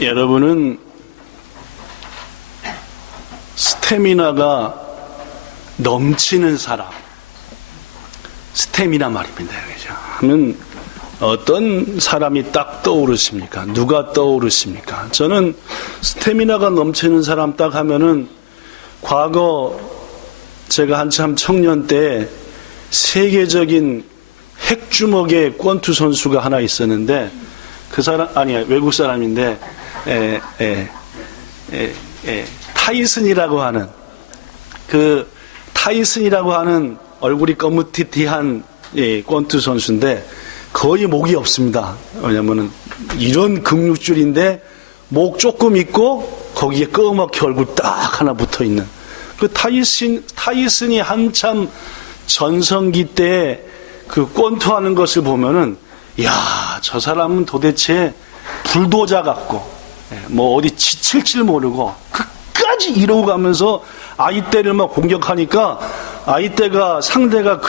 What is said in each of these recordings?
여러분은 스태미나가 넘치는 사람, 스태미나 말입니다. 그죠? 하면 어떤 사람이 딱 떠오르십니까? 누가 떠오르십니까? 저는 스태미나가 넘치는 사람 딱 하면은 과거 제가 한참 청년 때 세계적인 핵주먹의 권투 선수가 하나 있었는데 그 사람 아니야 외국 사람인데 타이슨이라고 하는 그 타이슨이라고 하는 얼굴이 거무튀튀한 권투 선수인데 거의 목이 없습니다. 왜냐면은 이런 근육줄인데 목 조금 있고 거기에 꺼멓게 얼굴 딱 하나 붙어 있는 그 타이슨이 한참 전성기 때 그 권투하는 것을 보면은 야, 저 사람은 도대체 불도저 같고 뭐 어디 지칠 줄 모르고 끝까지 이러고 가면서 아이떼를 막 공격하니까 아이떼가 상대가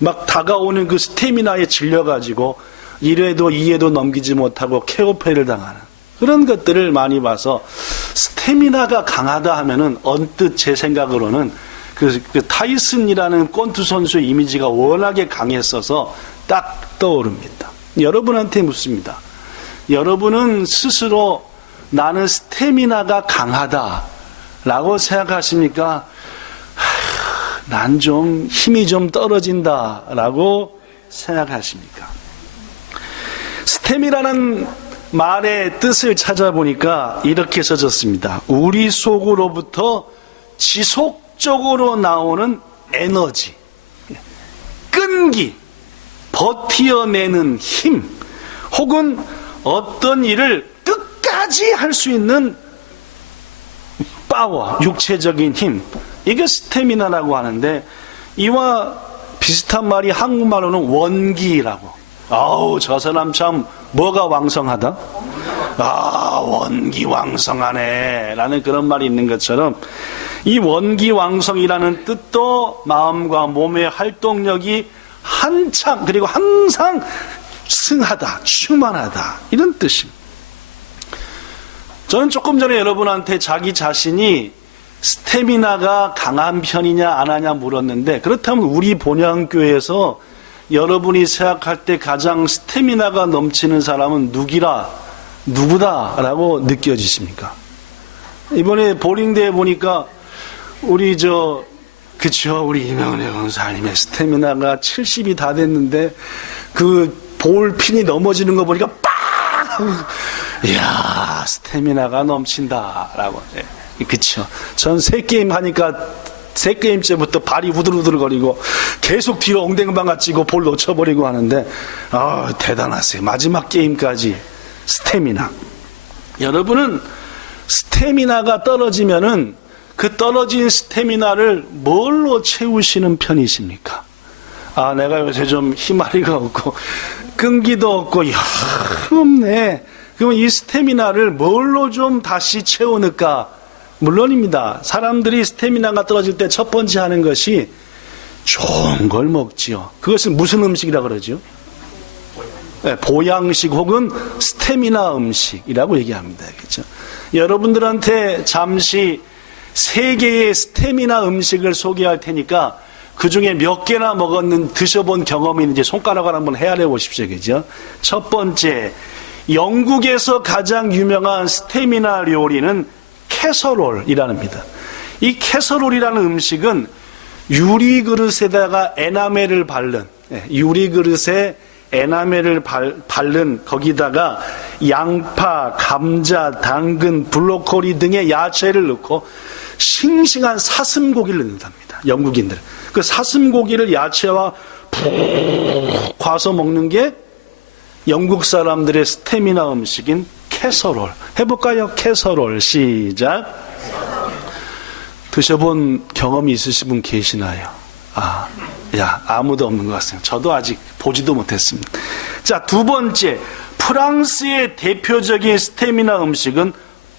막 다가오는 그 스태미나에 질려가지고 1회도 2회도 넘기지 못하고 KO패를 당하는 그런 것들을 많이 봐서 스태미나가 강하다 하면은 언뜻 제 생각으로는 그 타이슨이라는 권투 선수의 이미지가 워낙에 강했어서 딱 떠오릅니다. 여러분한테 묻습니다. 여러분은 스스로 나는 스태미나가 강하다라고 생각하십니까? 난 좀 힘이 좀 떨어진다라고 생각하십니까? 스태미나라는 말의 뜻을 찾아보니까 이렇게 써졌습니다. 우리 속으로부터 지속적으로 나오는 에너지, 끈기, 버티어내는 힘, 혹은 어떤 일을 끝까지 할 수 있는 파워, 육체적인 힘, 이게 스태미나라고 하는데 이와 비슷한 말이 한국말로는 원기라고. 아우, 저 사람 참 뭐가 왕성하다? 아, 원기왕성하네 라는 그런 말이 있는 것처럼 이 원기왕성이라는 뜻도 마음과 몸의 활동력이 한참 그리고 항상 승하다, 충만하다 이런 뜻입니다. 저는 조금 전에 여러분한테 자기 자신이 스태미나가 강한 편이냐 안 하냐 물었는데 그렇다면 우리 본향교회에서 여러분이 생각할 때 가장 스태미나가 넘치는 사람은 누구다라고 느껴지십니까? 이번에 보링대에 보니까 우리 우리 이명래 권사님의 스태미나가 70이 다 됐는데 그 볼핀이 넘어지는 거 보니까 빵! 이야, 스태미나가 넘친다라고. 그쵸. 전 세 게임 하니까 세 게임째부터 발이 우들우들거리고 계속 뒤로 엉덩방아 찌고 볼 놓쳐버리고 하는데 대단하세요. 마지막 게임까지 스태미나. 여러분은 스태미나가 떨어지면은 그 떨어진 스태미나를 뭘로 채우시는 편이십니까? 아, 내가 요새 좀 힘아리가 없고 끈기도 없고 없네. 그러면 이 스태미나를 뭘로 좀 다시 채워넣을까? 물론입니다. 사람들이 스태미나가 떨어질 때 첫 번째 하는 것이 좋은 걸 먹지요. 그것은 무슨 음식이라고 그러죠? 보양식 혹은 스태미나 음식이라고 얘기합니다. 그렇죠? 여러분들한테 잠시 3개의 스태미나 음식을 소개할 테니까 그 중에 몇 개나 드셔본 경험이 있는지 손가락을 한번 헤아려 보십시오. 그죠? 첫 번째, 영국에서 가장 유명한 스태미나 요리는 캐서롤이랍니다. 이 캐서롤이라는 음식은 유리 그릇에다가 에나멜을 바른, 유리 그릇에 에나멜을 바른 거기다가 양파, 감자, 당근, 브로콜리 등의 야채를 넣고 싱싱한 사슴고기를 넣는답니다. 영국인들은. 그 사슴고기를 야채와 푹 과서 먹는 게 영국 사람들의 스태미나 음식인 캐서롤. 해볼까요? 캐서롤. 시작. 드셔본 경험이 있으신 분 계시나요? 아무도 없는 것 같습니다. 저도 아직 보지도 못했습니다. 자, 두 번째, 프랑스의 대표적인 스태미나 음식은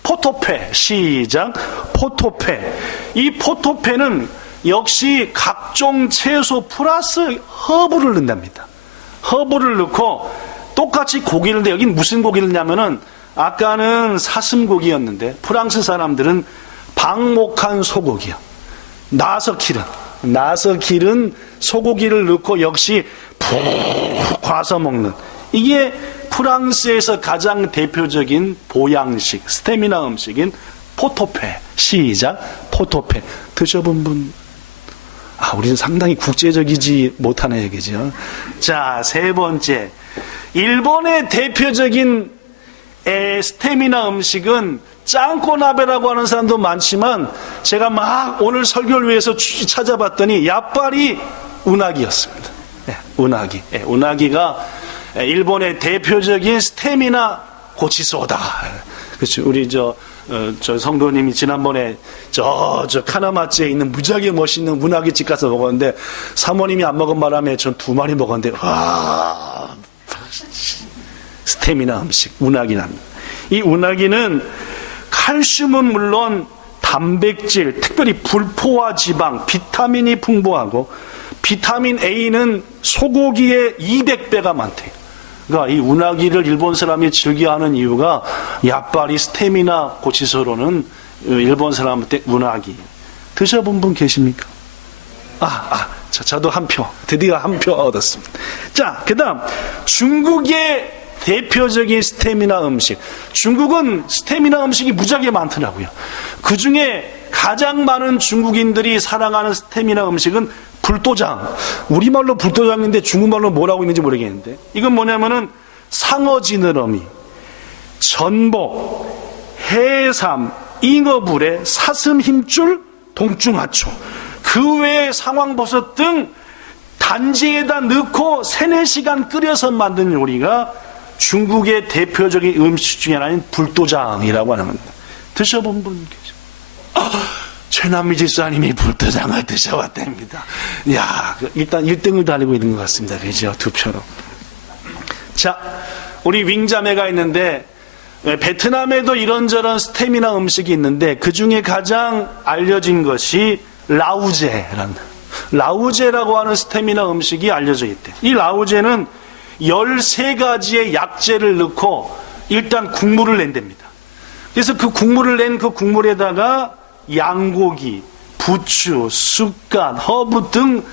포토페. 시작. 포토페. 이 포토페는 역시 각종 채소 플러스 허브를 넣는답니다. 허브를 넣고 또 똑같이 고기를, 여긴 무슨 고기를 냐면은 아까는 사슴고기였는데 프랑스 사람들은 방목한 소고기요. 나서킬은 소고기를 넣고 역시 푹 과서 먹는, 이게 프랑스에서 가장 대표적인 보양식, 스태미나 음식인 포토페. 시작. 포토페. 드셔본 분? 우리는 상당히 국제적이지 못하는 얘기죠. 자, 세 번째. 일본의 대표적인 스태미나 음식은 짱꼬나베라고 하는 사람도 많지만, 제가 막 오늘 설교를 위해서 찾아봤더니 야빨이 우나기였습니다. 우나기. 우나기가 일본의 대표적인 스태미나 고치소다. 그렇죠. 우리 저 성도님이 지난번에 저 카나마츠에 있는 무지하게 멋있는 우나기집 가서 먹었는데, 사모님이 안 먹은 바람에 전 2마리 먹었는데, 와, 스태미나 음식, 우나기랍니다. 이 우나기는 칼슘은 물론 단백질, 특별히 불포화 지방, 비타민이 풍부하고, 비타민 A는 소고기의 200배가 많대요. 그러니까 이 우나기를 일본 사람이 즐겨하는 이유가, 야빨이 스태미나 고치소로는 일본 사람한테 우나기. 드셔본 분 계십니까? 저도 한 표, 드디어 한 표 얻었습니다. 자, 그 다음 중국의 대표적인 스태미나 음식. 중국은 스태미나 음식이 무지하게 많더라고요. 그 중에 가장 많은 중국인들이 사랑하는 스태미나 음식은 불도장. 우리말로 불도장인데 중국말로 뭐라고 있는지 모르겠는데, 이건 뭐냐면은 상어 지느러미, 전복, 해삼, 잉어불에 사슴 힘줄, 동중하초, 그 외에 상황버섯 등 단지에다 넣고 3-4시간 끓여서 만든 요리가 중국의 대표적인 음식 중에 하나인 불도장이라고 하는 겁니다. 드셔본 분 계세요? 최남미 집사님이 불도장을 드셔봤답니다. 야, 일단 1등을 달리고 있는 것 같습니다. 그죠? 2표로. 자, 우리 윙자매가 있는데, 베트남에도 이런저런 스태미나 음식이 있는데, 그 중에 가장 알려진 것이 라우제라고 하는 스태미나 음식이 알려져 있대. 이 라우제는 13가지의 약재를 넣고 일단 국물을 낸답니다. 그래서 그 국물을 낸 그 국물에다가 양고기, 부추, 쑥갓, 허브 등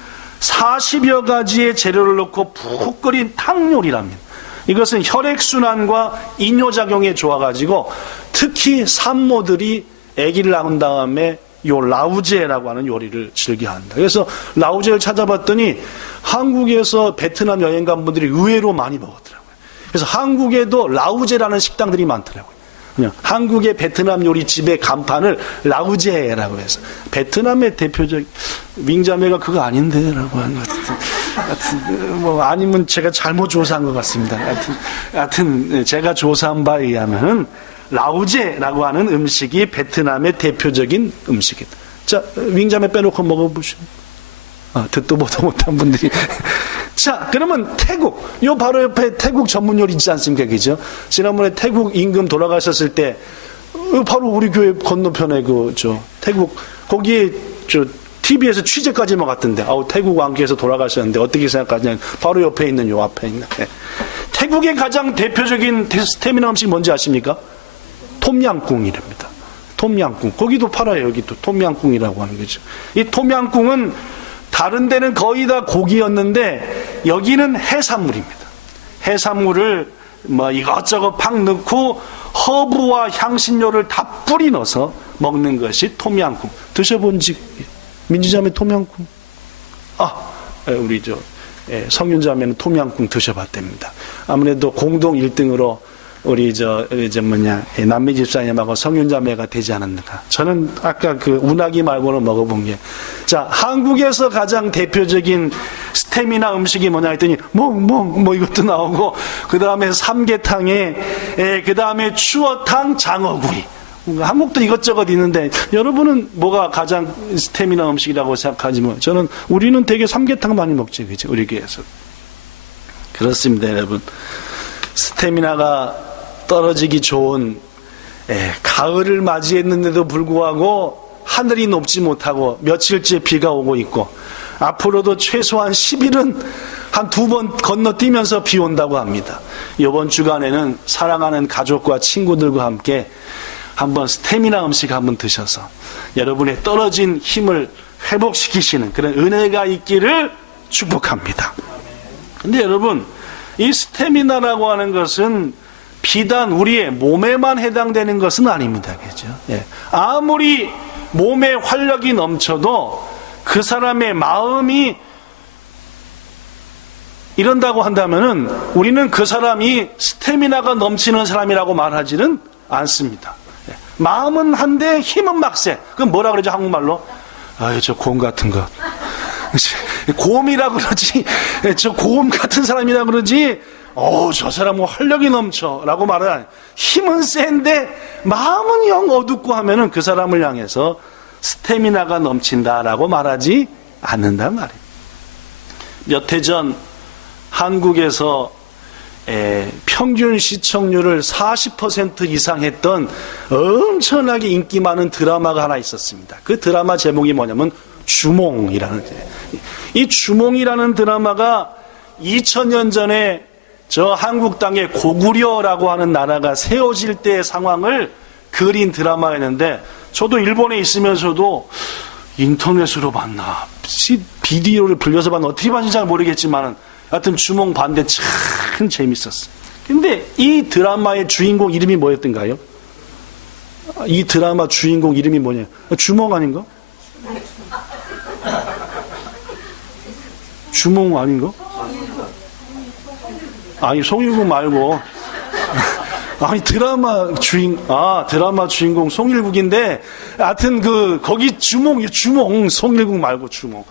40여 가지의 재료를 넣고 푹 끓인 탕 요리랍니다. 이것은 혈액순환과 이뇨작용에 좋아가지고 특히 산모들이 아기를 낳은 다음에 요 라우제라고 하는 요리를 즐겨한다. 그래서 라우제를 찾아봤더니 한국에서 베트남 여행 간 분들이 의외로 많이 먹었더라고요. 그래서 한국에도 라우제라는 식당들이 많더라고요. 그냥 한국의 베트남 요리집의 간판을 라우제라고 해서, 베트남의 대표적 윙자매가 그거 아닌데 라고 하는 것 같은, 뭐 아니면 제가 잘못 조사한 것 같습니다. 하여튼 제가 조사한 바에 의하면 라우제라고 하는 음식이 베트남의 대표적인 음식이다. 자, 윙자매 빼놓고 먹어보시면 듣도 보도 못한 분들이. 자, 그러면 태국, 요 바로 옆에 태국 전문 요리 있지 않습니까? 그죠? 지난번에 태국 임금 돌아가셨을 때, 바로 우리 교회 건너편에 태국, 거기에 TV에서 취재까지 막았던데, 태국 왕께서 돌아가셨는데 어떻게 생각하냐, 바로 옆에 있는 요 앞에 있는. 태국의 가장 대표적인 스태미나 음식이 뭔지 아십니까? 톰양꿍이랍니다. 톰양꿍. 거기도 팔아요. 여기도 톰양꿍이라고 하는 거죠. 이 톰양꿍은 다른 데는 거의 다 고기였는데 여기는 해산물입니다. 해산물을 이것저것 팍 넣고 허브와 향신료를 다 뿌리 넣어서 먹는 것이 톰양꿍. 드셔본지 민주자매 톰양꿍? 우리 성윤자매는 톰양꿍 드셔봤답니다. 아무래도 공동 1등으로 우리 남미 집사님하고 성윤자매가 되지 않았는가. 저는 아까 그 우나기 말고는 먹어본 게, 자, 한국에서 가장 대표적인 스태미나 음식이 뭐냐 했더니 뭐 이것도 나오고, 그 다음에 삼계탕에, 그 다음에 추어탕, 장어구이. 한국도 이것저것 있는데 여러분은 뭐가 가장 스태미나 음식이라고 생각하지? 우리는 되게 삼계탕 많이 먹지, 그죠? 우리 교회에서. 그렇습니다, 여러분. 스태미나가 떨어지기 좋은 가을을 맞이했는데도 불구하고 하늘이 높지 못하고 며칠째 비가 오고 있고, 앞으로도 최소한 10일은 한 2번 건너뛰면서 비 온다고 합니다. 이번 주간에는 사랑하는 가족과 친구들과 함께 한번 스태미나 음식 한번 드셔서 여러분의 떨어진 힘을 회복시키시는 그런 은혜가 있기를 축복합니다. 근데 여러분, 이 스태미나라고 하는 것은 비단 우리의 몸에만 해당되는 것은 아닙니다. 그죠? 예. 아무리 몸에 활력이 넘쳐도 그 사람의 마음이 이런다고 한다면은 우리는 그 사람이 스태미나가 넘치는 사람이라고 말하지는 않습니다. 예. 마음은 한데 힘은 막세. 그럼 뭐라 그러죠? 한국말로? 아유, 저 곰 같은 것. 곰이라 그러지. 저 곰 같은 사람이라 그러지. 저 사람은 활력이 넘쳐 라고 말은 힘은 센데 마음은 영 어둡고 하면은 그 사람을 향해서 스태미나가 넘친다라고 말하지 않는단 말이에요. 몇 해 전 한국에서 평균 시청률을 40% 이상 했던 엄청나게 인기 많은 드라마가 하나 있었습니다. 그 드라마 제목이 뭐냐면 주몽이라는, 이 주몽이라는 드라마가 2000년 전에 저 한국 땅에 고구려라고 하는 나라가 세워질 때의 상황을 그린 드라마였는데, 저도 일본에 있으면서도 인터넷으로 봤나 비디오를 빌려서 봤나 어떻게 봤는지 잘 모르겠지만 하여튼 주몽 봤는데 참 재밌었어요. 근데 이 드라마의 주인공 이름이 뭐였던가요? 이 드라마 주인공 이름이 뭐냐? 주몽 아닌가? 주몽 아닌가? 아니, 송일국 말고. 아니, 드라마 주인공 송일국인데, 하여튼 거기 주몽, 송일국 말고 주몽.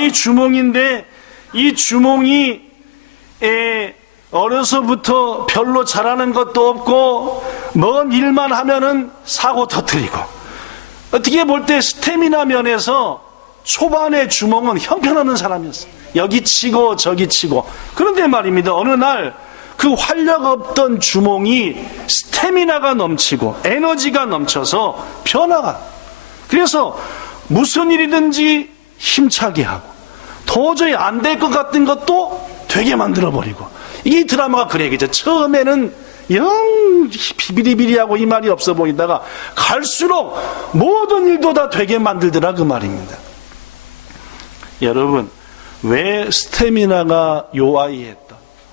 이 주몽인데, 이 주몽이, 어려서부터 별로 잘하는 것도 없고, 먼 일만 하면은 사고 터뜨리고, 어떻게 볼 때 스태미나 면에서 초반의 주몽은 형편없는 사람이었어요. 여기 치고 저기 치고. 그런데 말입니다, 어느 날 그 활력 없던 주몽이 스태미나가 넘치고 에너지가 넘쳐서 변화가, 그래서 무슨 일이든지 힘차게 하고 도저히 안 될 것 같은 것도 되게 만들어버리고. 이 드라마가 그래야겠죠. 처음에는 영 비리비리하고 이 말이 없어 보이다가 갈수록 모든 일도 다 되게 만들더라, 그 말입니다. 여러분, 왜 스태미나가 요아이했던,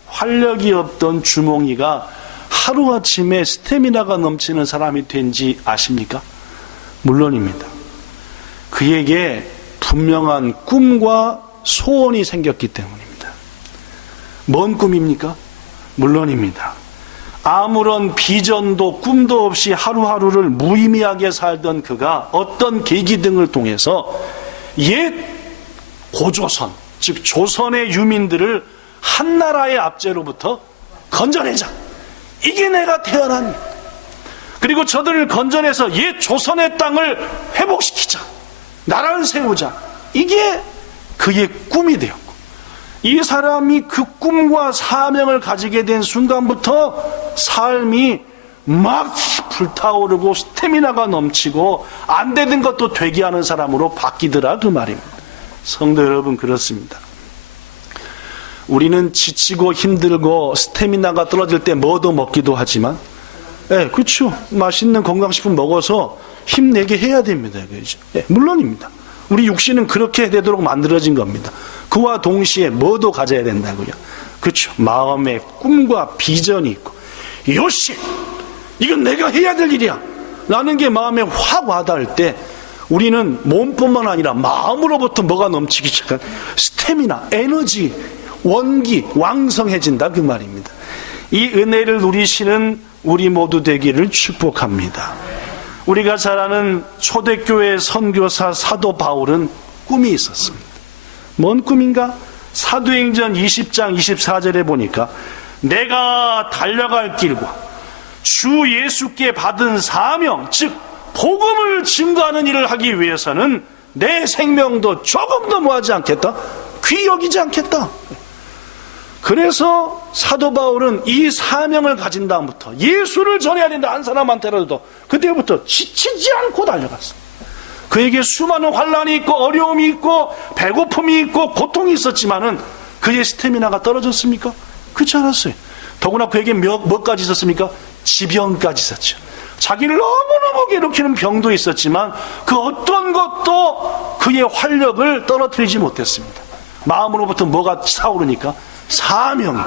활력이 없던 주몽이가 하루아침에 스태미나가 넘치는 사람이 된지 아십니까? 물론입니다. 그에게 분명한 꿈과 소원이 생겼기 때문입니다. 뭔 꿈입니까? 물론입니다. 아무런 비전도 꿈도 없이 하루하루를 무의미하게 살던 그가 어떤 계기 등을 통해서 옛 고조선, 즉 조선의 유민들을 한나라의 압제로부터 건져내자. 이게 내가 태어난, 그리고 저들을 건져내서 옛 조선의 땅을 회복시키자, 나라를 세우자. 이게 그의 꿈이 되었고, 이 사람이 그 꿈과 사명을 가지게 된 순간부터 삶이 막 불타오르고 스태미나가 넘치고 안 되는 것도 되게 하는 사람으로 바뀌더라, 그 말입니다. 성도 여러분, 그렇습니다. 우리는 지치고 힘들고 스태미나가 떨어질 때 뭐도 먹기도 하지만, 그렇죠. 맛있는 건강식품 먹어서 힘내게 해야 됩니다. 그렇죠? 물론입니다. 우리 육신은 그렇게 되도록 만들어진 겁니다. 그와 동시에 뭐도 가져야 된다고요. 그렇죠. 마음의 꿈과 비전이 있고, 요시! 이건 내가 해야 될 일이야! 라는 게 마음에 확 와닿을 때 우리는 몸뿐만 아니라 마음으로부터 뭐가 넘치기 시작한 스태미나, 에너지, 원기, 왕성해진다, 그 말입니다. 이 은혜를 누리시는 우리 모두 되기를 축복합니다. 우리가 잘 아는 초대교회 선교사 사도 바울은 꿈이 있었습니다. 뭔 꿈인가? 사도행전 20장 24절에 보니까 내가 달려갈 길과 주 예수께 받은 사명, 즉 복음을 증거하는 일을 하기 위해서는 내 생명도 조금도 뭐하지 않겠다? 귀 여기지 않겠다. 그래서 사도 바울은 이 사명을 가진 다음부터 예수를 전해야 된다, 한 사람한테라도 그때부터 지치지 않고 달려갔습니다. 그에게 수많은 환난이 있고 어려움이 있고 배고픔이 있고 고통이 있었지만은 그의 스태미나가 떨어졌습니까? 그렇지 않았어요. 더구나 그에게 뭐까지 있었습니까? 지병까지 있었죠. 자기를 너무너무 괴롭히는 병도 있었지만 그 어떤 것도 그의 활력을 떨어뜨리지 못했습니다. 마음으로부터 뭐가 차오르니까? 사명이.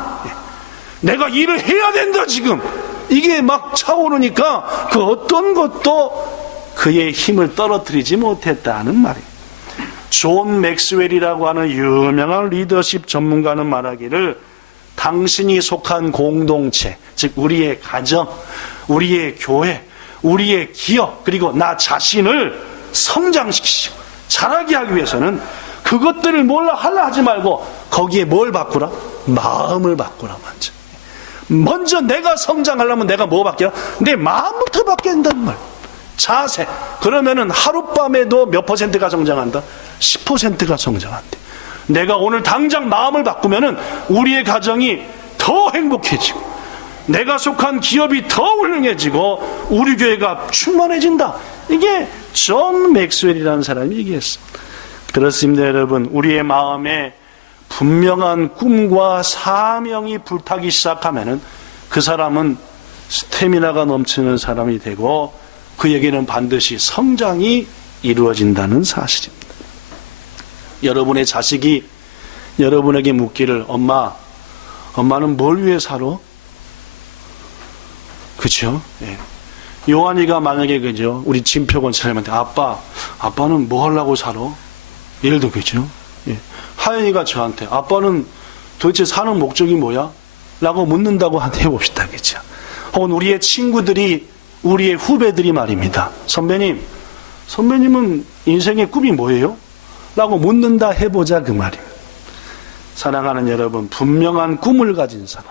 내가 일을 해야 된다 지금. 이게 막 차오르니까 그 어떤 것도 그의 힘을 떨어뜨리지 못했다는 말이에요. 존 맥스웰이라고 하는 유명한 리더십 전문가는 말하기를 당신이 속한 공동체, 즉 우리의 가정, 우리의 교회, 우리의 기업, 그리고 나 자신을 성장시키시고 자라게 하기 위해서는 그것들을 뭘 하려 하지 말고 거기에 뭘 바꾸라? 마음을 바꾸라. 먼저 내가 성장하려면 내가 뭐 바뀌어? 내 마음부터 바뀌어야 된다는 말. 자세. 그러면은 하룻밤에도 몇 퍼센트가 성장한다? 10%가 성장한대. 내가 오늘 당장 마음을 바꾸면은 우리의 가정이 더 행복해지고 내가 속한 기업이 더 훌륭해지고 우리 교회가 충만해진다. 이게 존 맥스웰이라는 사람이 얘기했습니다. 그렇습니다, 여러분. 우리의 마음에 분명한 꿈과 사명이 불타기 시작하면은 그 사람은 스태미나가 넘치는 사람이 되고 그에게는 반드시 성장이 이루어진다는 사실입니다. 여러분의 자식이 여러분에게 묻기를 엄마는 뭘 위해 살아? 그렇죠? 예. 요한이가 만약에 그죠? 우리 진표권 사람한테 아빠는 뭐 하려고 살아? 예를 들어 그죠? 예. 하연이가 저한테 아빠는 도대체 사는 목적이 뭐야? 라고 묻는다고 해봅시다. 그죠? 혹은 우리의 친구들이 우리의 후배들이 말입니다. 선배님은 인생의 꿈이 뭐예요? 라고 묻는다 해보자 그 말입니다. 사랑하는 여러분, 분명한 꿈을 가진 사람,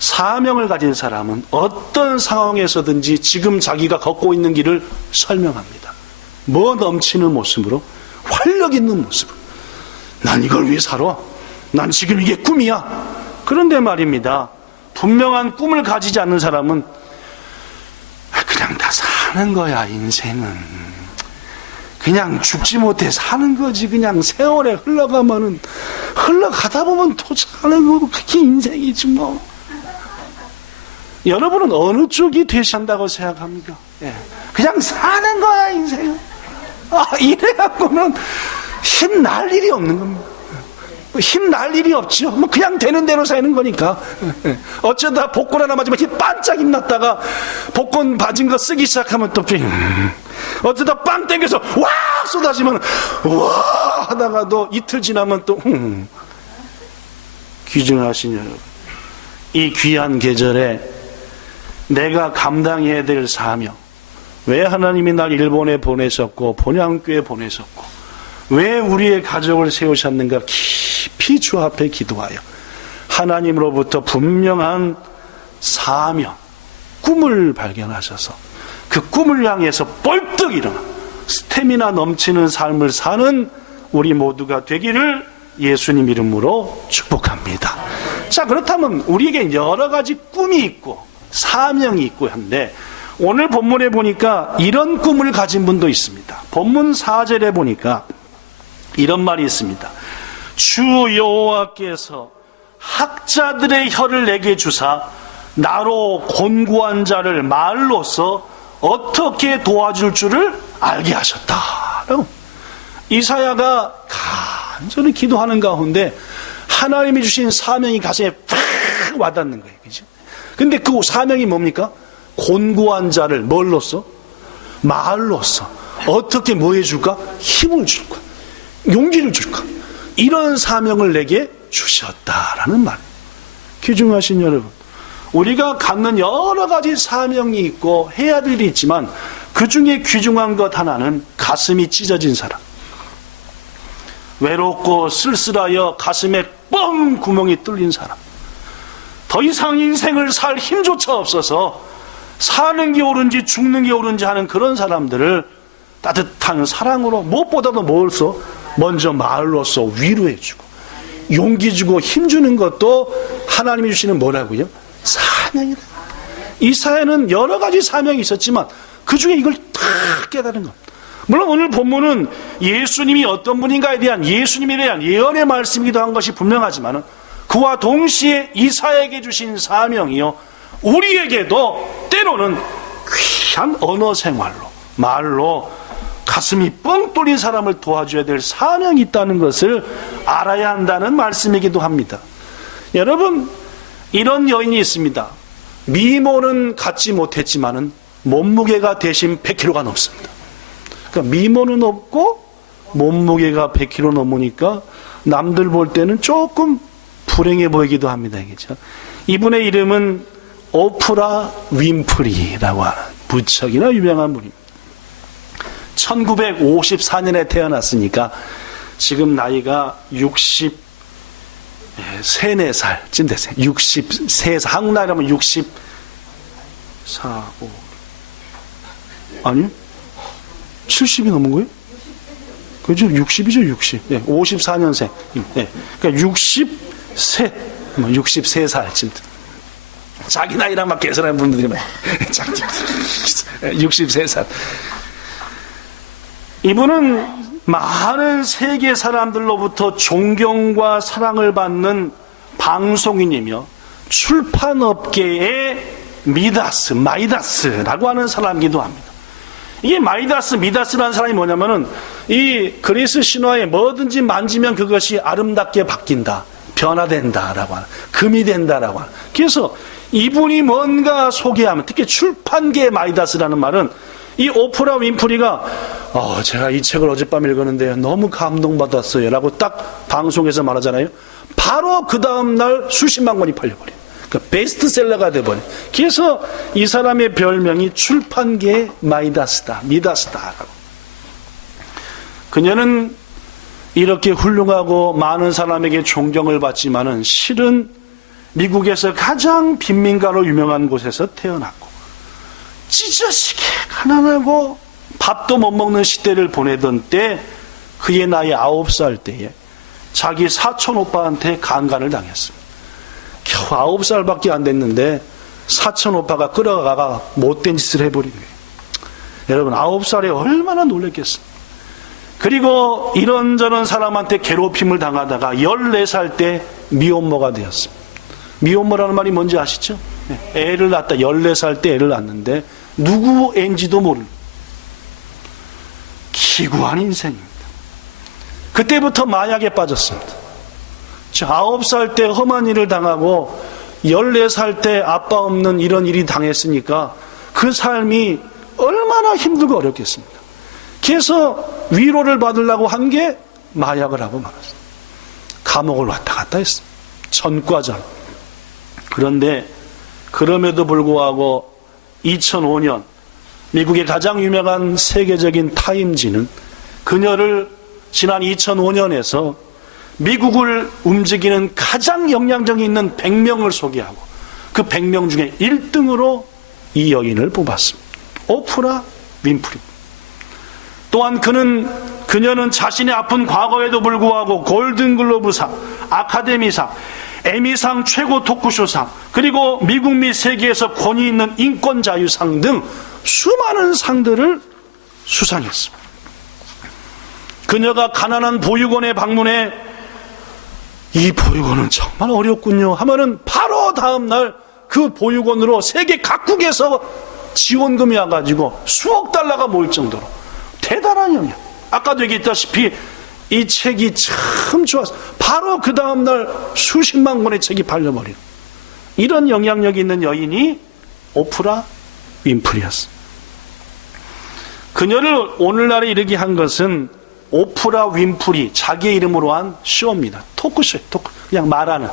사명을 가진 사람은 어떤 상황에서든지 지금 자기가 걷고 있는 길을 설명합니다. 뭐 넘치는 모습으로, 활력 있는 모습으로. 난 이걸 위해 살아. 난 지금 이게 꿈이야. 그런데 말입니다. 분명한 꿈을 가지지 않는 사람은 그냥 다 사는 거야. 인생은 그냥 죽지 못해 사는 거지. 그냥 세월에 흘러가다 보면 또 사는 거고 그게 인생이지 뭐. 여러분은 어느 쪽이 되신다고 생각합니까? 예. 그냥 사는 거야 인생은. 이래갖고는 힘날 일이 없는 겁니다. 힘날 일이 없죠. 뭐 그냥 되는 대로 사는 거니까. 어쩌다 복권 하나 맞으면 힘 반짝 힘났다가 복권 받은 거 쓰기 시작하면 또 어쩌다 빵 땡겨서 와 쏟아지면 와 하다가도 이틀 지나면 또 귀중하신 여러분, 이 귀한 계절에 내가 감당해야 될 사명, 왜 하나님이 날 일본에 보내셨고 본향교에 보내셨고 왜 우리의 가족을 세우셨는가 깊이 주 앞에 기도하여 하나님으로부터 분명한 사명, 꿈을 발견하셔서 그 꿈을 향해서 벌떡 일어나 스태미나 넘치는 삶을 사는 우리 모두가 되기를 예수님 이름으로 축복합니다. 자, 그렇다면 우리에게 여러 가지 꿈이 있고 사명이 있고 한데 오늘 본문에 보니까 이런 꿈을 가진 분도 있습니다. 본문 4절에 보니까 이런 말이 있습니다. 주 여호와께서 학자들의 혀를 내게 주사 나로 곤고한 자를 말로써 어떻게 도와줄 줄을 알게 하셨다. 이사야가 간절히 기도하는 가운데 하나님이 주신 사명이 가슴에 팍 와닿는 거예요. 그죠? 근데 그 사명이 뭡니까? 곤고한 자를 뭘로써? 말로써. 어떻게 뭐 해줄까? 힘을 줄 거야. 용기를 줄까? 이런 사명을 내게 주셨다라는 말. 귀중하신 여러분, 우리가 갖는 여러 가지 사명이 있고 해야 될 일이 있지만 그 중에 귀중한 것 하나는 가슴이 찢어진 사람, 외롭고 쓸쓸하여 가슴에 뻥 구멍이 뚫린 사람, 더 이상 인생을 살 힘조차 없어서 사는 게 옳은지 죽는 게 옳은지 하는 그런 사람들을 따뜻한 사랑으로 무엇보다도 뭘써? 먼저 말로써 위로해주고 용기 주고 힘주는 것도 하나님이 주시는 뭐라고요? 사명이다. 이사야는 여러 가지 사명이 있었지만 그 중에 이걸 다 깨달은 겁니다. 물론 오늘 본문은 예수님이 어떤 분인가에 대한 예수님에 대한 예언의 말씀이기도 한 것이 분명하지만 그와 동시에 이사야에게 주신 사명이요 우리에게도 때로는 귀한 언어 생활로 말로 가슴이 뻥 뚫린 사람을 도와줘야 될 사명이 있다는 것을 알아야 한다는 말씀이기도 합니다. 여러분, 이런 여인이 있습니다. 미모는 갖지 못했지만은 몸무게가 대신 100kg가 넘습니다. 그러니까 미모는 없고 몸무게가 100kg 넘으니까 남들 볼 때는 조금 불행해 보이기도 합니다. 그렇죠? 이분의 이름은 오프라 윈프리라고 하는 무척이나 유명한 분입니다. 1954년에 태어났으니까 지금 나이가 63, 4살쯤 됐어요. 63살. 한국 나이라면 64, 5. 아니요? 70이 넘은 거예요? 그죠? 60이죠, 60. 네, 54년생. 네. 그러니까 63살쯤. 자기 나이랑 막 계산하는 분들이 많아요. 63살. 이분은 많은 세계 사람들로부터 존경과 사랑을 받는 방송인이며 출판업계의 마이다스라고 하는 사람이기도 합니다. 이게 미다스라는 사람이 뭐냐면은 이 그리스 신화에 뭐든지 만지면 그것이 아름답게 바뀐다, 변화된다라고 하는, 금이 된다라고 하는. 그래서 이분이 뭔가 소개하면, 특히 출판계의 마이다스라는 말은 이 오프라 윈프리가 제가 이 책을 어젯밤 읽었는데 너무 감동받았어요 라고 딱 방송에서 말하잖아요. 바로 그 다음날 수십만 권이 팔려버려요. 그러니까 베스트셀러가 돼버려요. 그래서 이 사람의 별명이 출판계의 미다스다라고. 그녀는 이렇게 훌륭하고 많은 사람에게 존경을 받지만은 실은 미국에서 가장 빈민가로 유명한 곳에서 태어났고 찢어지게 가난하고 밥도 못 먹는 시대를 보내던 때 그의 나이 9살 때에 자기 사촌 오빠한테 강간을 당했습니다. 겨우 9살밖에 안 됐는데 사촌 오빠가 끌어가가 못된 짓을 해버린 거예요. 여러분 9살에 얼마나 놀랐겠습니까? 그리고 이런저런 사람한테 괴롭힘을 당하다가 14살 때 미혼모가 되었습니다. 미혼모라는 말이 뭔지 아시죠? 애를 낳았다. 14살 때 애를 낳았는데 누구 애인지도 모르는 기구한 인생입니다. 그때부터 마약에 빠졌습니다. 9살 때 험한 일을 당하고 14살 때 아빠 없는 이런 일이 당했으니까 그 삶이 얼마나 힘들고 어렵겠습니까? 그래서 위로를 받으려고 한 게 마약을 하고 말았습니다. 감옥을 왔다 갔다 했습니다. 전과자. 그런데 그럼에도 불구하고 2005년 미국의 가장 유명한 세계적인 타임지는 그녀를 지난 2005년에서 미국을 움직이는 가장 영향력이 있는 100명을 소개하고 그 100명 중에 1등으로 이 여인을 뽑았습니다. 오프라 윈프리. 또한 그녀는 자신의 아픈 과거에도 불구하고 골든글로브상, 아카데미상, 에미상 최고 토크쇼상, 그리고 미국 및 세계에서 권위 있는 인권자유상 등 수많은 상들을 수상했습니다. 그녀가 가난한 보육원에 방문해 이 보육원은 정말 어렵군요 하면은 바로 다음날 그 보육원으로 세계 각국에서 지원금이 와가지고 수억 달러가 모일 정도로 대단한 영향. 아까도 얘기했다시피 이 책이 참 좋았어. 바로 그 다음날 수십만 권의 책이 팔려버린 이런 영향력이 있는 여인이 오프라 윈프리였습니다. 그녀를 오늘날에 이르게 한 것은 오프라 윈프리 자기의 이름으로 한 쇼입니다. 토크쇼, 그냥 말하는.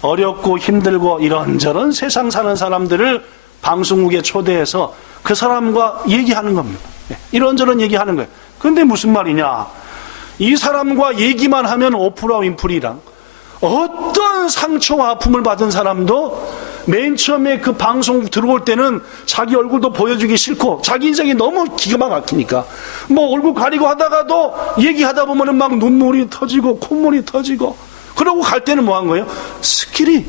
어렵고 힘들고 이런저런 세상 사는 사람들을 방송국에 초대해서 그 사람과 얘기하는 겁니다. 이런저런 얘기하는 거예요. 근데 무슨 말이냐? 이 사람과 얘기만 하면 오프라 윈프리랑 어떤 상처와 아픔을 받은 사람도 맨 처음에 그 방송 들어올 때는 자기 얼굴도 보여주기 싫고 자기 인생이 너무 기가 막히니까 뭐 얼굴 가리고 하다가도 얘기하다 보면은 막 눈물이 터지고 콧물이 터지고 그러고 갈 때는 뭐 한 거예요? 스킬이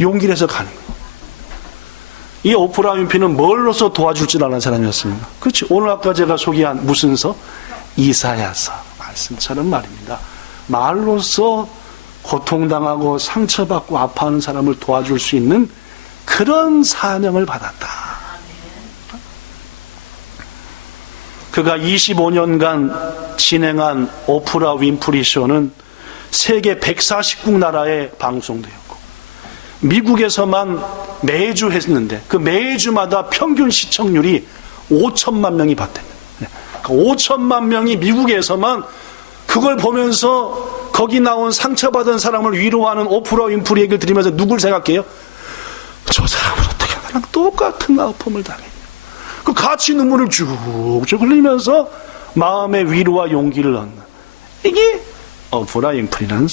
용기를 해서 가는 거예요. 이 오프라 윈프리는 뭘로서 도와줄 줄 아는 사람이었습니까? 그렇죠. 오늘 아까 제가 소개한 무슨 서? 이사야서 말씀처럼 말입니다. 말로서 고통당하고 상처받고 아파하는 사람을 도와줄 수 있는 그런 사명을 받았다. 그가 25년간 진행한 오프라 윈프리 쇼는 세계 140국 나라에 방송되었고 미국에서만 매주 했는데 그 매주마다 평균 시청률이 5천만 명이 봤답니다. 5천만 명이 미국에서만 그걸 보면서 거기 나온 상처받은 사람을 위로하는 오프라 윈프리 얘기를 들으면서 누굴 생각해요? 저 사람은 어떻게 나랑 똑같은 아픔을 당했냐. 그 같이 눈물을 쭉쭉 흘리면서 마음의 위로와 용기를 얻는 이게 오프라 윈프리라는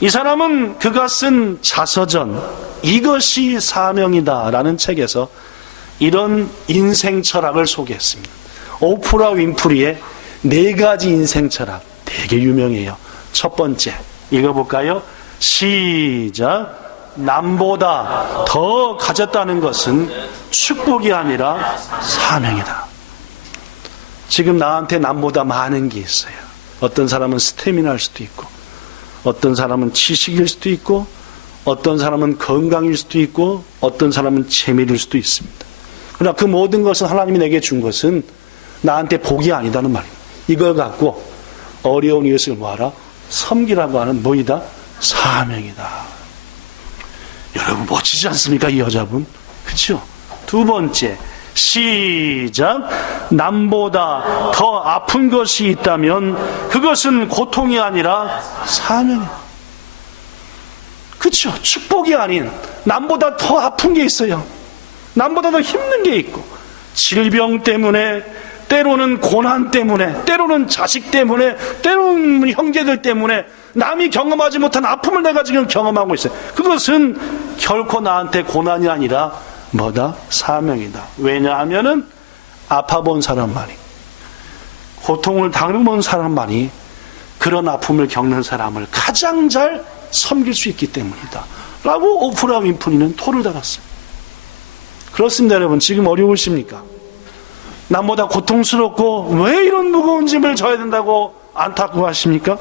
이 사람은 그가 쓴 자서전 이것이 사명이다 라는 책에서 이런 인생 철학을 소개했습니다. 오프라 윈프리의 4가지 인생 철학 되게 유명해요. 첫 번째 읽어볼까요? 시작. 남보다 더 가졌다는 것은 축복이 아니라 사명이다. 지금 나한테 남보다 많은 게 있어요. 어떤 사람은 스태미나일 수도 있고 어떤 사람은 지식일 수도 있고 어떤 사람은 건강일 수도 있고 어떤 사람은 재미일 수도 있습니다. 그러나 그 모든 것은 하나님이 내게 준 것은 나한테 복이 아니다는 말입니다. 이걸 갖고 어려운 이웃을 뭐하라? 섬기라고 하는 뭐이다? 사명이다. 여러분 멋지지 않습니까? 이 여자분. 그렇죠? 두 번째 시작. 남보다 더 아픈 것이 있다면 그것은 고통이 아니라 사명이다. 그렇죠? 축복이 아닌 남보다 더 아픈 게 있어요. 남보다 더 힘든 게 있고 질병 때문에 때로는 고난 때문에 때로는 자식 때문에 때로는 형제들 때문에 남이 경험하지 못한 아픔을 내가 지금 경험하고 있어요. 그것은 결코 나한테 고난이 아니라 뭐다? 사명이다. 왜냐하면은 아파본 사람만이 고통을 당해본 사람만이 그런 아픔을 겪는 사람을 가장 잘 섬길 수 있기 때문이다 라고 오프라 윈프리는 토를 달았어요. 그렇습니다. 여러분 지금 어려우십니까? 남보다 고통스럽고 왜 이런 무거운 짐을 져야 된다고 안타까워하십니까?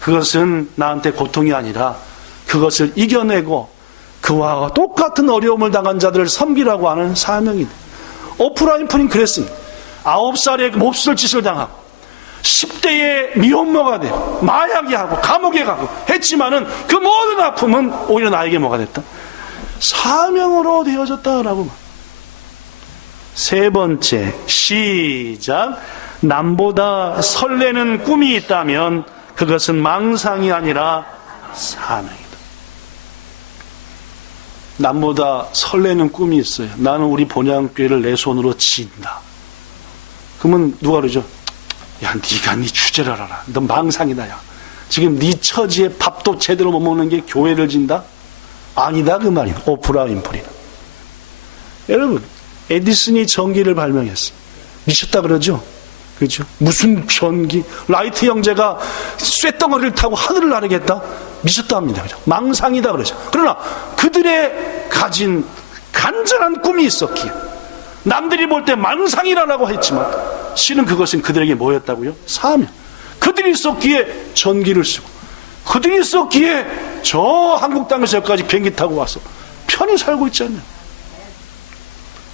그것은 나한테 고통이 아니라 그것을 이겨내고 그와 똑같은 어려움을 당한 자들을 섬기라고 하는 사명이다. 오프라 윈프리는 그랬습니다. 9살에 몹쓸 짓을 당하고 10대에 미혼모가 되고 마약이 하고 감옥에 가고 했지만은 그 모든 아픔은 오히려 나에게 뭐가 됐다? 사명으로 되어졌다라고. 세 번째 시작. 남보다 설레는 꿈이 있다면 그것은 망상이 아니라 사명이다. 남보다 설레는 꿈이 있어요. 나는 우리 본향교회를 내 손으로 지은다. 그러면 누가 그러죠? 야, 네가 네 주제를 알아라. 너 망상이다. 야, 지금 네 처지에 밥도 제대로 못 먹는 게 교회를 진다? 아니다 그 말이야. 오프라 윈프리. 여러분 에디슨이 전기를 발명했어. 미쳤다 그러죠? 그렇죠? 무슨 전기? 라이트 형제가 쇳덩어리를 타고 하늘을 나르겠다? 미쳤다 합니다. 그죠? 망상이다 그러죠. 그러나 그들의 가진 간절한 꿈이 있었기에 남들이 볼 때 망상이라고 했지만 실은 그것은 그들에게 뭐였다고요? 사명. 그들이 있었기에 전기를 쓰고 그들이 있었기에 저 한국 땅에서 여기까지 비행기 타고 와서 편히 살고 있지 않냐.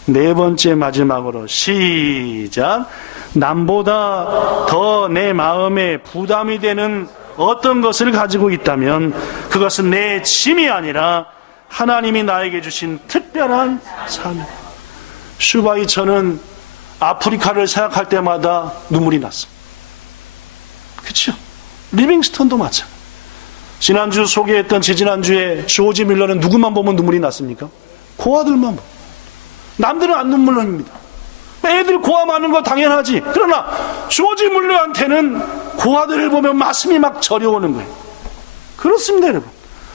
네 번째 마지막으로 시작. 남보다 더 내 마음에 부담이 되는 어떤 것을 가지고 있다면 그것은 내 짐이 아니라 하나님이 나에게 주신 특별한 삶. 슈바이처는 아프리카를 생각할 때마다 눈물이 났어. 그렇죠? 리빙스턴도 마찬가지. 지난주 소개했던 지지난주에 조지 밀러는 누구만 보면 눈물이 났습니까? 고아들만 보면. 남들은 안 눈물 흘립니다. 애들 고아 많은 거 당연하지. 그러나 조지 밀러한테는 고아들을 보면 가슴이 막 저려오는 거예요. 그렇습니다, 여러분.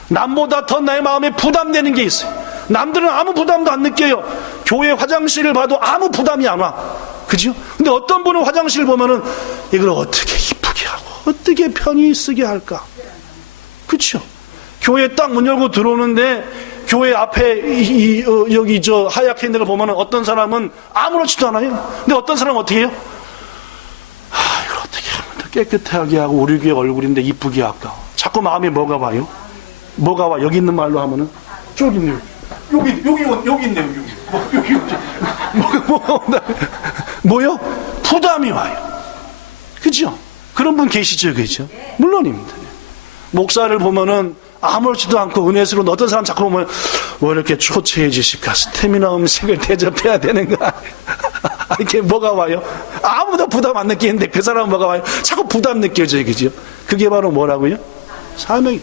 남보다 더 내 마음에 부담되는 게 있어요. 남들은 아무 부담도 안 느껴요. 교회 화장실을 봐도 아무 부담이 안 와. 그죠? 근데 어떤 분은 화장실을 보면은 이걸 어떻게 이쁘게 하고 어떻게 편히 쓰게 할까? 그렇죠? 교회 딱 문 열고 들어오는데 교회 앞에 여기 하얗게 있는 걸 보면 어떤 사람은 아무렇지도 않아요. 근데 어떤 사람은 어떻게 해요? 이걸 어떻게 하면 더 깨끗하게 하고 우리 교회 얼굴인데 이쁘게 할까? 자꾸 마음에 뭐가 와요? 뭐가 와? 여기 있는 말로 하면은 저기 있네요. 여기 있네요. 여기 뭐가 온다? 뭐요? 부담이 와요. 그죠? 그런 분 계시죠, 그죠? 물론입니다. 목사를 보면은 아무렇지도 않고 은혜스러운 어떤 사람 자꾸 보면 왜 이렇게 초췌해지실까? 스태미나 음식을 대접해야 되는가? 이렇게 뭐가 와요? 아무도 부담 안 느끼는데 그 사람은 뭐가 와요? 자꾸 부담 느껴져요, 그죠? 그게 바로 뭐라고요? 사명.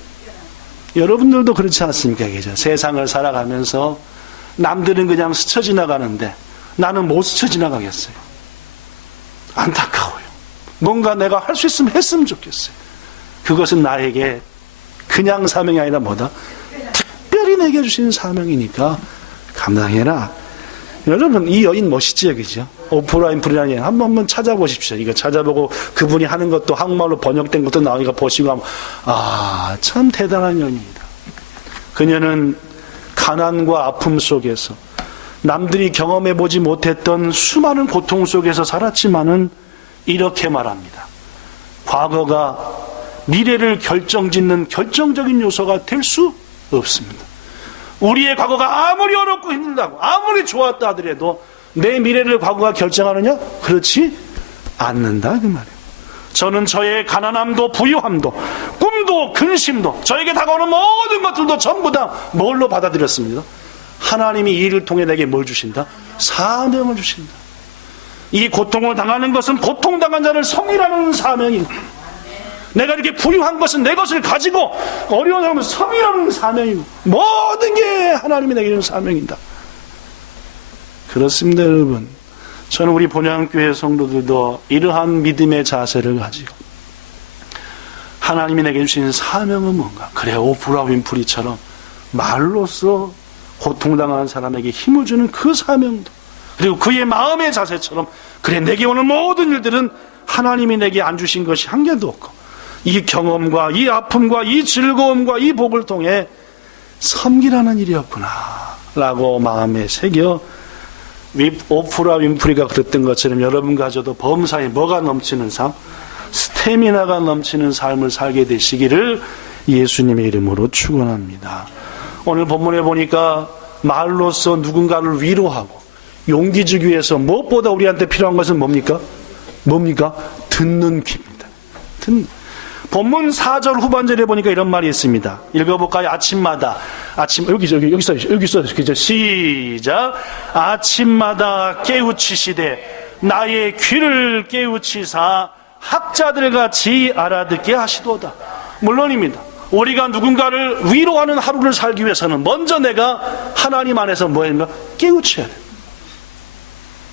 여러분들도 그렇지 않습니까? 그죠? 세상을 살아가면서 남들은 그냥 스쳐 지나가는데 나는 못 스쳐 지나가겠어요. 안타까워요. 뭔가 내가 할 수 있으면 했으면 좋겠어요. 그것은 나에게 그냥 사명이 아니라 뭐다? 특별히 내게 주신 사명이니까 감당해라. 여러분, 이 여인 멋있지요, 그죠? 오프라 윈프리라는 여인 한번 찾아보십시오. 이거 찾아보고 그분이 하는 것도 한국말로 번역된 것도 나오니까 보시고 하면 참 대단한 여인이다. 그녀는 가난과 아픔 속에서 남들이 경험해보지 못했던 수많은 고통 속에서 살았지만은 이렇게 말합니다. 과거가 미래를 결정짓는 결정적인 요소가 될 수 없습니다. 우리의 과거가 아무리 어렵고 힘들다고 아무리 좋았다 하더라도 내 미래를 과거가 결정하느냐? 그렇지 않는다 그 말이에요. 저는 저의 가난함도 부유함도 꿈도 근심도 저에게 다가오는 모든 것들도 전부 다 뭘로 받아들였습니다. 하나님이 이 일을 통해 내게 뭘 주신다? 사명을 주신다. 이 고통을 당하는 것은 고통당한 자를 성이라는 사명입니다. 내가 이렇게 부유한 것은 내 것을 가지고 어려운 사람은 섬이라는 사명이고 모든 게 하나님이 내게 주는 사명이다. 그렇습니다, 여러분. 저는 우리 본향교회 성도들도 이러한 믿음의 자세를 가지고 하나님이 내게 주신 사명은 뭔가? 그래, 오프라 윈프리처럼 말로써 고통당하는 사람에게 힘을 주는 그 사명도, 그리고 그의 마음의 자세처럼 그래, 내게 오는 모든 일들은 하나님이 내게 안 주신 것이 한 개도 없고 이 경험과 이 아픔과 이 즐거움과 이 복을 통해 섬기라는 일이었구나 라고 마음에 새겨 오프라 윈프리가 그랬던 것처럼 여러분 가져도 범사에 뭐가 넘치는 삶? 스태미나가 넘치는 삶을 살게 되시기를 예수님의 이름으로 축원합니다. 오늘 본문에 보니까 말로써 누군가를 위로하고 용기 주기 위해서 무엇보다 우리한테 필요한 것은 뭡니까? 듣는 귀입니다. 본문 4절 후반절에 보니까 이런 말이 있습니다. 읽어볼까요? 여기 써있죠. 시작. 아침마다 깨우치시되 나의 귀를 깨우치사 학자들 같이 알아듣게 하시도다. 물론입니다. 우리가 누군가를 위로하는 하루를 살기 위해서는 먼저 내가 하나님 안에서 뭐인가? 깨우쳐야 돼.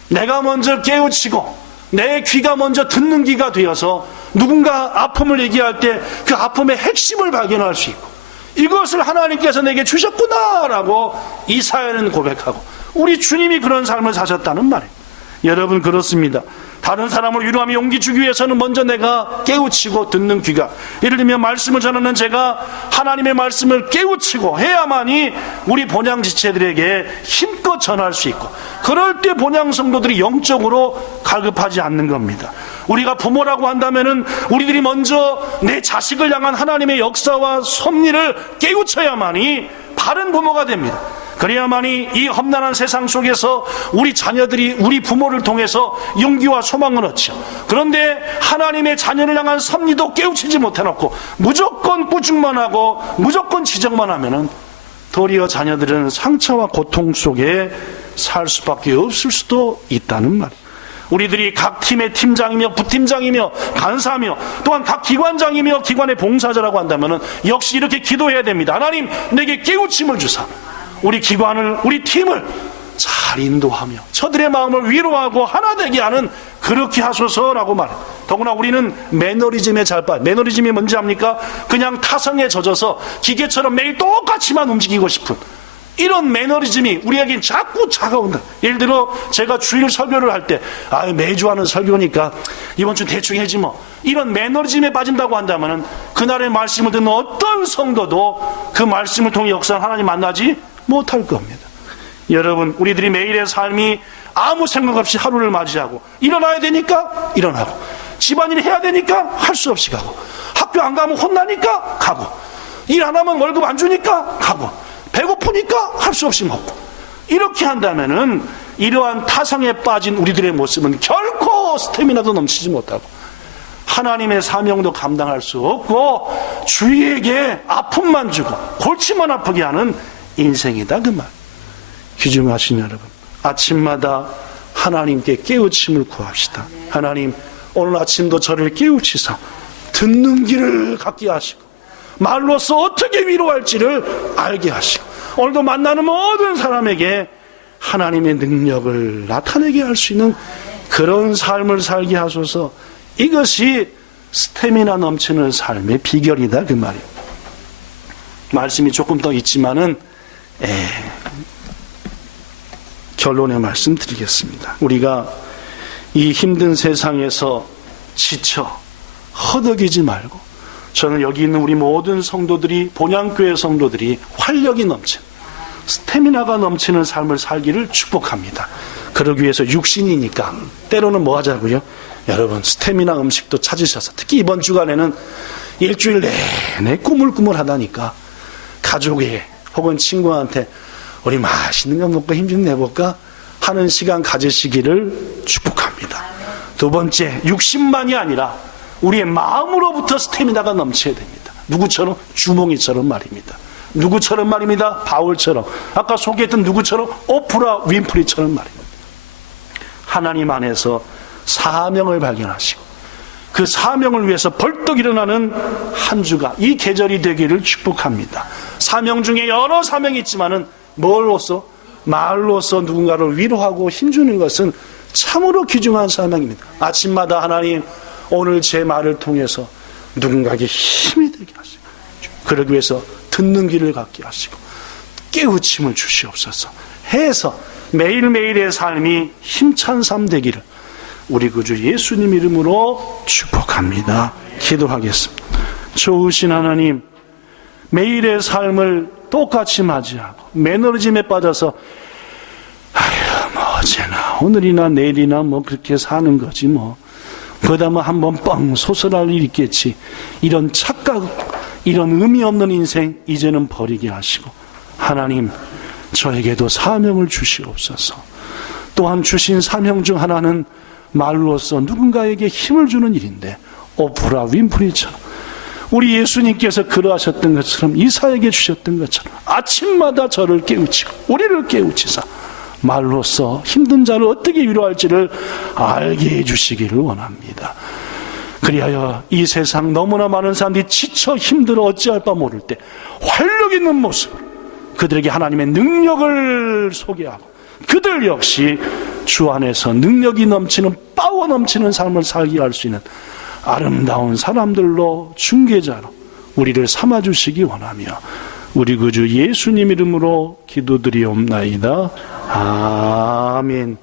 내가 먼저 깨우치고 내 귀가 먼저 듣는 귀가 되어서 누군가 아픔을 얘기할 때 그 아픔의 핵심을 발견할 수 있고 이것을 하나님께서 내게 주셨구나라고 이 사연은 고백하고 우리 주님이 그런 삶을 사셨다는 말이에요. 여러분, 그렇습니다. 다른 사람을 위로하며 용기 주기 위해서는 먼저 내가 깨우치고 듣는 귀가, 예를 들면 말씀을 전하는 제가 하나님의 말씀을 깨우치고 해야만이 우리 본향 지체들에게 힘껏 전할 수 있고, 그럴 때 본향 성도들이 영적으로 갈급하지 않는 겁니다. 우리가 부모라고 한다면은 우리들이 먼저 내 자식을 향한 하나님의 역사와 섭리를 깨우쳐야만이 바른 부모가 됩니다. 그래야만이 이 험난한 세상 속에서 우리 자녀들이 우리 부모를 통해서 용기와 소망을 얻죠. 그런데 하나님의 자녀를 향한 섭리도 깨우치지 못해놓고 무조건 꾸중만 하고 무조건 지적만 하면은 도리어 자녀들은 상처와 고통 속에 살 수밖에 없을 수도 있다는 말이에요. 우리들이 각 팀의 팀장이며 부팀장이며 간사며 또한 각 기관장이며 기관의 봉사자라고 한다면은 역시 이렇게 기도해야 됩니다. 하나님, 내게 깨우침을 주사 우리 기관을, 우리 팀을 잘 인도하며 저들의 마음을 위로하고 하나 되게 하는 그렇게 하소서라고 말해요. 더구나 우리는 매너리즘에 매너리즘이 뭔지 압니까? 그냥 타성에 젖어서 기계처럼 매일 똑같이만 움직이고 싶은 이런 매너리즘이 우리에겐 자꾸 차가운다. 예를 들어 제가 주일 설교를 할 때 매주 하는 설교니까 이번 주 대충 해지 뭐, 이런 매너리즘에 빠진다고 한다면 그날의 말씀을 듣는 어떤 성도도 그 말씀을 통해 역사한 하나님 만나지 못할 겁니다. 여러분, 우리들이 매일의 삶이 아무 생각 없이 하루를 맞이하고, 일어나야 되니까 일어나고, 집안일 해야 되니까 할 수 없이 가고, 학교 안 가면 혼나니까 가고, 일 안 하면 월급 안 주니까 가고, 배고프니까 할 수 없이 먹고, 이렇게 한다면은 이러한 타성에 빠진 우리들의 모습은 결코 스태미나도 넘치지 못하고 하나님의 사명도 감당할 수 없고 주위에게 아픔만 주고 골치만 아프게 하는 인생이다, 그 말. 귀중하신 여러분, 아침마다 하나님께 깨우침을 구합시다. 하나님, 오늘 아침도 저를 깨우치사 듣는 길을 갖게 하시고 말로써 어떻게 위로할지를 알게 하시고 오늘도 만나는 모든 사람에게 하나님의 능력을 나타내게 할 수 있는 그런 삶을 살게 하소서. 이것이 스태미나 넘치는 삶의 비결이다, 그 말이에요. 말씀이 조금 더 있지만은 결론의 말씀 드리겠습니다. 우리가 이 힘든 세상에서 지쳐 허덕이지 말고, 저는 여기 있는 우리 모든 성도들이, 본향교회 성도들이 활력이 넘치는, 스태미나가 넘치는 삶을 살기를 축복합니다. 그러기 위해서 육신이니까 때로는 뭐 하자고요? 여러분, 스태미나 음식도 찾으셔서, 특히 이번 주간에는 일주일 내내 꾸물꾸물하다니까 가족에게 혹은 친구한테 우리 맛있는 거 먹고 힘 좀 내볼까 하는 시간 가지시기를 축복합니다. 두 번째, 육신만이 아니라 우리의 마음으로부터 스태미나가 넘쳐야 됩니다. 누구처럼? 주몽이처럼 말입니다. 누구처럼 말입니다. 바울처럼, 아까 소개했던 누구처럼? 오프라 윈프리처럼 말입니다. 하나님 안에서 사명을 발견하시고 그 사명을 위해서 벌떡 일어나는 한 주가, 이 계절이 되기를 축복합니다. 사명 중에 여러 사명이 있지만은 뭘로써? 말로써 누군가를 위로하고 힘주는 것은 참으로 귀중한 사명입니다. 아침마다 하나님, 오늘 제 말을 통해서 누군가에게 힘이 되게 하시고, 그러기 위해서 듣는 길을 갖게 하시고 깨우침을 주시옵소서 해서 매일매일의 삶이 힘찬 삶 되기를 우리 구주 예수님 이름으로 축복합니다. 기도하겠습니다. 좋으신 하나님, 매일의 삶을 똑같이 맞이하고 매너리즘에 빠져서 뭐 어제나 오늘이나 내일이나 뭐 그렇게 사는 거지 뭐, 그러다 뭐 한번 뻥 소설할 일 있겠지, 이런 착각, 이런 의미 없는 인생 이제는 버리게 하시고, 하나님, 저에게도 사명을 주시옵소서. 또한 주신 사명 중 하나는 말로써 누군가에게 힘을 주는 일인데, 오프라 윈프리처럼 우리 예수님께서 그러하셨던 것처럼, 이사에게 주셨던 것처럼 아침마다 저를 깨우치고 우리를 깨우치사 말로써 힘든 자를 어떻게 위로할지를 알게 해주시기를 원합니다. 그리하여 이 세상 너무나 많은 사람들이 지쳐 힘들어 어찌할 바 모를 때 활력 있는 모습으로 그들에게 하나님의 능력을 소개하고, 그들 역시 주 안에서 능력이 넘치는, 파워 넘치는 삶을 살게 할 수 있는 아름다운 사람들로, 중개자로 우리를 삼아주시기 원하며 우리 구주 예수님 이름으로 기도드리옵나이다. 아멘.